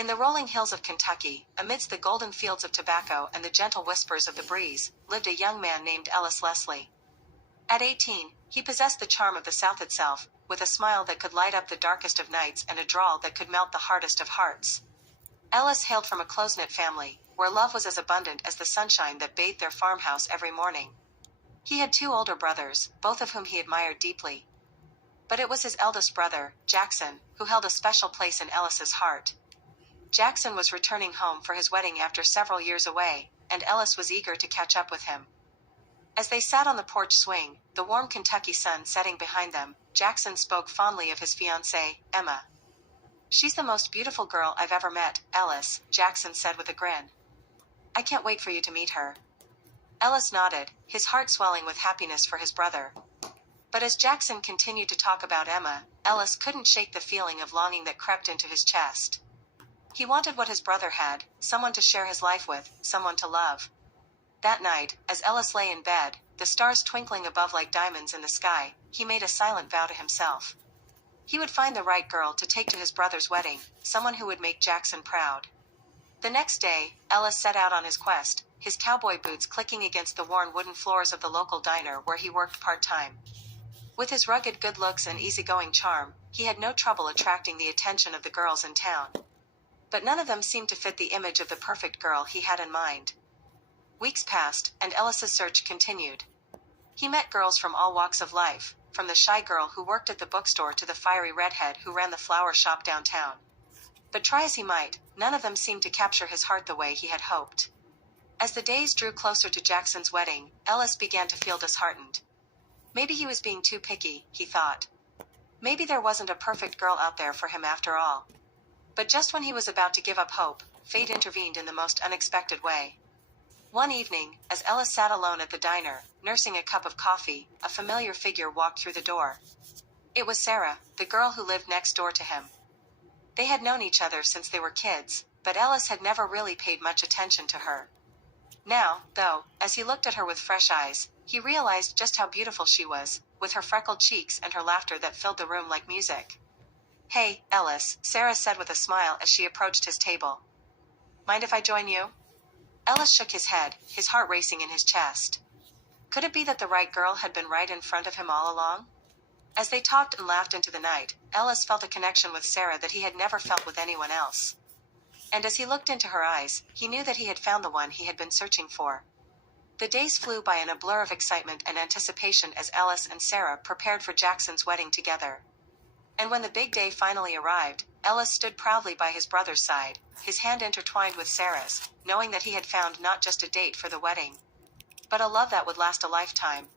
In the rolling hills of Kentucky, amidst the golden fields of tobacco and the gentle whispers of the breeze, lived a young man named Ellis Leslie. At 18, he possessed the charm of the South itself, with a smile that could light up the darkest of nights and a drawl that could melt the hardest of hearts. Ellis hailed from a close-knit family, where love was as abundant as the sunshine that bathed their farmhouse every morning. He had 2 older brothers, both of whom he admired deeply. But it was his eldest brother, Jackson, who held a special place in Ellis's heart. Jackson was returning home for his wedding after several years away, and Ellis was eager to catch up with him. As they sat on the porch swing, the warm Kentucky sun setting behind them, Jackson spoke fondly of his fiancée, Emma. "She's the most beautiful girl I've ever met, Ellis," Jackson said with a grin. "I can't wait for you to meet her." Ellis nodded, his heart swelling with happiness for his brother. But as Jackson continued to talk about Emma, Ellis couldn't shake the feeling of longing that crept into his chest. He wanted what his brother had, someone to share his life with, someone to love. That night, as Ellis lay in bed, the stars twinkling above like diamonds in the sky, he made a silent vow to himself. He would find the right girl to take to his brother's wedding, someone who would make Jackson proud. The next day, Ellis set out on his quest, his cowboy boots clicking against the worn wooden floors of the local diner where he worked part-time. With his rugged good looks and easygoing charm, he had no trouble attracting the attention of the girls in town. But none of them seemed to fit the image of the perfect girl he had in mind. Weeks passed, and Ellis's search continued. He met girls from all walks of life, from the shy girl who worked at the bookstore to the fiery redhead who ran the flower shop downtown. But try as he might, none of them seemed to capture his heart the way he had hoped. As the days drew closer to Jackson's wedding, Ellis began to feel disheartened. Maybe he was being too picky, he thought. Maybe there wasn't a perfect girl out there for him after all. But just when he was about to give up hope, fate intervened in the most unexpected way. One evening, as Ellis sat alone at the diner, nursing a cup of coffee, a familiar figure walked through the door. It was Sarah, the girl who lived next door to him. They had known each other since they were kids, but Ellis had never really paid much attention to her. Now, though, as he looked at her with fresh eyes, he realized just how beautiful she was, with her freckled cheeks and her laughter that filled the room like music. "Hey, Ellis," Sarah said with a smile as she approached his table. "Mind if I join you?" Ellis shook his head, his heart racing in his chest. Could it be that the right girl had been right in front of him all along? As they talked and laughed into the night, Ellis felt a connection with Sarah that he had never felt with anyone else. And as he looked into her eyes, he knew that he had found the one he had been searching for. The days flew by in a blur of excitement and anticipation as Ellis and Sarah prepared for Jackson's wedding together. And when the big day finally arrived, Ellis stood proudly by his brother's side, his hand intertwined with Sarah's, knowing that he had found not just a date for the wedding, but a love that would last a lifetime,